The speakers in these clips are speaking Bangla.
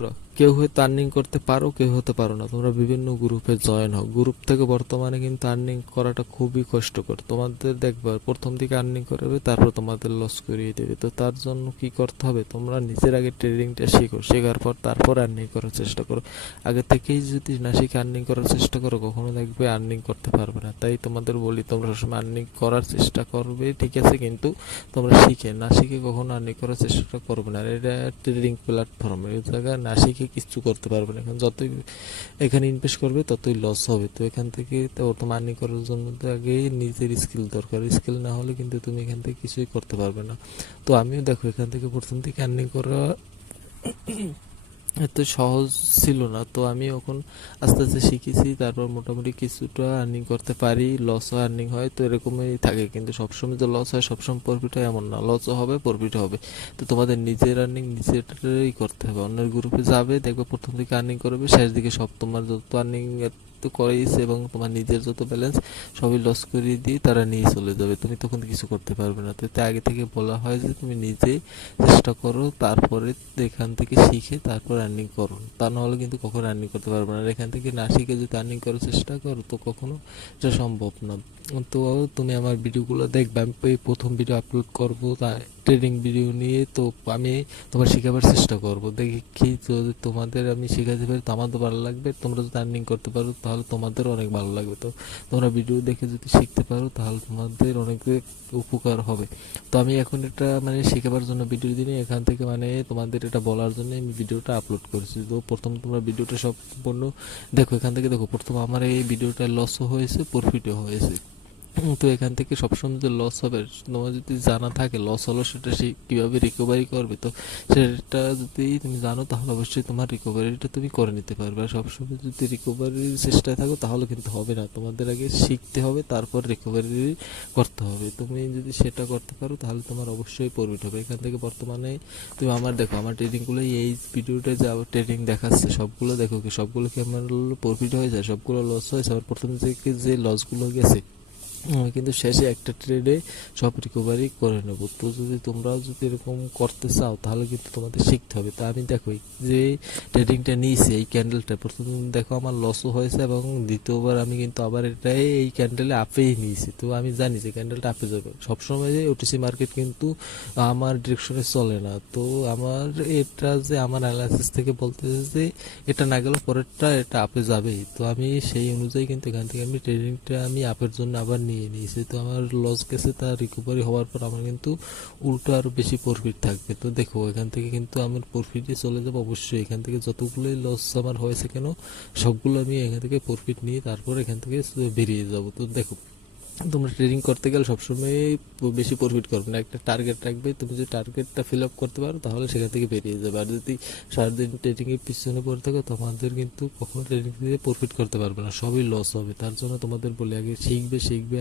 bro. কেউ হয়তো আর্নিং করতে পারো, কেউ হতে পারো না। তোমরা বিভিন্ন গ্রুপে জয়েন হও। গ্রুপ থেকে বর্তমানে কিন্তু আর্নিং করাটা খুবই কষ্টকর। তোমাদের দেখবে, প্রথম দিকে আর্নিং করবে তারপর তোমাদের লস করিয়ে দেবে। তো তার জন্য কি করতে হবে? তোমরা নিজের আগে ট্রেডিংটা শিখো, শেখার পর তারপর আর্নিং করার চেষ্টা করো। আগে থেকেই যদি না শিখে আর্নিং করার চেষ্টা করো, কখনো দেখবে আর্নিং করতে পারবে না। তাই তোমাদের বলি, তোমরা সবসময় আর্নিং করার চেষ্টা করবে, ঠিক আছে? কিন্তু তোমরা শিখে, না শিখে কখনো আর্নিং করার চেষ্টা করবে না। এটা ট্রেডিং প্ল্যাটফর্ম এই জায়গায় না শিখে কিছু করতে পারবে না। এখন যতই এখানে ইনভেস্ট করবে, ততই লস হবে। তো এখান থেকে তো মানি করার জন্য তো আগে নিজের স্কিল দরকার। স্কিল না হলে কিন্তু তুমি এখান থেকে কিছুই করতে পারবে না। তো আমিও দেখো এখান থেকে প্রথম থেকে আর্নিং করা এত সহজ ছিল না। তো আমি এখন আস্তে আস্তে শিখেছি, তারপর মোটামুটি কিছুটা আর্নিং করতে পারি লসও আর্নিং হয়, তো এরকমই থাকে। কিন্তু সবসময় যে লস হয়, সবসময় প্রফিট হয় এমন না। লসও হবে প্রফিট হবে। তো তোমাদের নিজের আর্নিং নিজেরই করতে হবে। অন্যের গ্রুপে যাবে, দেখবে প্রথম দিকে আর্নিং করবে, শেষ দিকে সব তোমার যত আর্নিং তো করেইছে এবং তোমার নিজের যত ব্যালেন্স সবই লস করিয়ে দিয়ে তারা নিয়ে চলে যাবে। তুমি তখন কিছু করতে পারবে না। তো তাই আগে থেকে বলা হয় যে তুমি নিজে চেষ্টা করো, তারপরে এখান থেকে শিখে তারপর রানিং করো। তা নাহলে কিন্তু কখনো রানিং করতে পারবে না। এখান থেকে না শিখে যদি রানিং করার চেষ্টা করো, তো কখনো এটা সম্ভব না। তো তুমি আমার ভিডিওগুলো দেখবে, আমি প্রথম ভিডিও আপলোড করব, তা ট্রেডিং ভিডিও নিয়ে তো আমি তোমার শেখাবার চেষ্টা করব। দেখি কি যদি তোমাদের আমি শেখাতে পারি, তো আমারও ভালো লাগবে, তোমরা যদি আর্নিং করতে পারো, তাহলে তোমাদের অনেক ভালো লাগবে। তো তোমরা ভিডিও দেখে যদি শিখতে পারো, তাহলে তোমাদের অনেক উপকার হবে। তো আমি এখন এটা মানে শেখাবার জন্য ভিডিও দিনে, এখান থেকে মানে তোমাদের এটা বলার জন্য আমি ভিডিওটা আপলোড করেছি। তো প্রথম তোমরা ভিডিওটা সম্পূর্ণ দেখো, এখান থেকে দেখো, প্রথম আমার এই ভিডিওটা লসও হয়েছে প্রফিটও হয়েছে। তো এখান থেকে সবসময় যে লস হবে, তোমার যদি জানা থাকে লস হলো সেটা সে কীভাবে রিকভারি করবে? তো সেটা যদি তুমি জানো, তাহলে অবশ্যই তোমার রিকভারিটা তুমি করে নিতে পারবে। আর সবসময় যদি রিকভারির চেষ্টায় থাকো, তাহলে কিন্তু হবে না। তোমাদের আগে শিখতে হবে, তারপর রিকভারি করতে হবে। তুমি যদি সেটা করতে পারো, তাহলে তোমার অবশ্যই প্রফিট হবে। এখান থেকে বর্তমানে তুমি আমার দেখো, আমার ট্রেডিংগুলো এই ভিডিওটা যা ট্রেডিং দেখাচ্ছে, সবগুলো দেখো কি? সবগুলো কি আমার প্রফিট হয়ে যায়? সবগুলো লস হয়েছে আবার প্রথম থেকে যে লসগুলো গেছে কিন্তু শেষে একটা ট্রেডে সব রিকভারি করে নেব। তো যদি তোমরাও যদি এরকম করতে চাও, তাহলে কিন্তু তোমাদের শিখতে হবে। তা আমি দেখো যে ট্রেডিংটা নিয়েছি, এই ক্যান্ডেলটা প্রথম দেখো আমার লসও হয়েছে এবং দ্বিতীয়বার আমি কিন্তু আবার এটাই এই ক্যান্ডেলে আপেই নিয়েছি। তো আমি জানি যে ক্যান্ডেলটা আপে যাবে। সবসময় যে ওটিসি মার্কেট কিন্তু আমার ডিরেকশনে চলে না। তো আমার এটা যে আমার অ্যানালাইসিস থেকে বলতেছে যে এটা না গেলে পরেরটা এটা আপে যাবেই। তো আমি সেই অনুযায়ী কিন্তু এখান থেকে আমি ট্রেডিংটা আমি আপের জন্য আবার নিয়ে নিয়েছি তো আমার লস গেছে তা রিকভারি হওয়ার পর আমার কিন্তু উল্টো আরও বেশি প্রফিট থাকবে। তো দেখো, এখান থেকে কিন্তু আমার প্রফিটে চলে যাব, অবশ্যই এখান থেকে যতগুলোই লস আমার হয়েছে কেন, সবগুলো আমি এখান থেকে প্রফিট নিয়ে তারপর এখান থেকে বেরিয়ে যাব। তো দেখো তোমরা ট্রেডিং করতে গেলে সবসময় বেশি প্রফিট করবে না। একটা টার্গেট রাখবে, তুমি যদি টার্গেটটা ফিল আপ করতে পারো, তাহলে সেখান থেকে বেরিয়ে যাবে। আর যদি সারাদিন ট্রেডিংয়ের পিছনে পড়ে থাকো, তোমাদের কিন্তু কখনো ট্রেডিং দিয়ে প্রফিট করতে পারবে না। সবই লস হবে। তার জন্য তোমাদের বলে, আগে শিখবে শিখবে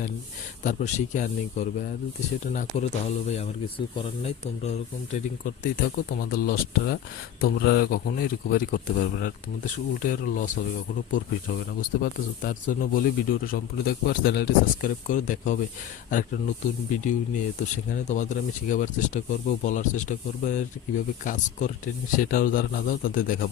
তারপর শিখে আর্নিং করবে। আর যদি সেটা না করো, তাহলে ভাই আমার কিছু করার নাই। তোমরা ওরকম ট্রেডিং করতেই থাকো। তোমাদের লসটা তোমরা কখনোই রিকভারি করতে পারবে না। আর তোমাদের উল্টে আরও লস হবে, কখনো প্রফিট হবে না। বুঝতে পারতেছো? তার জন্য বলি, ভিডিওটা সম্পূর্ণ দেখো, আর চ্যানেলটি সাবস্ক্রাইব করে দেখা হবে। আর একটা নতুন ভিডিও নিয়ে। তো সেখানে তোমাদের আমি শেখাবার চেষ্টা করব, বলার চেষ্টা করব কীভাবে কাজ করে ট্রেনিং সেটাও যারা না দাও তাদের দেখাবো।